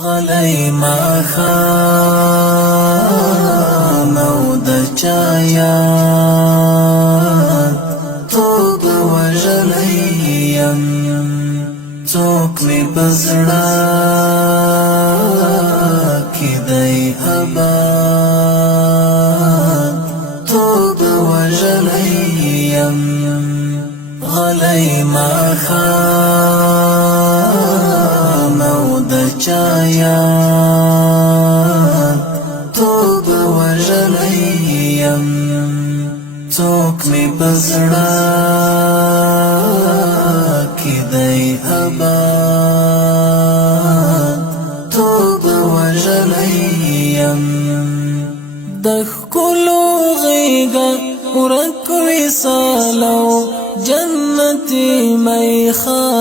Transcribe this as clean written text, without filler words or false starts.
غلی ماښام او د چا یاد توب وژلی یم څوک مې په زړه کې دی آباد توب وژلی یم غلی ماښام او د چا یاد توب وژلی یم څوک مې په زړه کې دی آباد توب وژلی یم د ښکلو غېږه ورک وصال او جنتي میخانه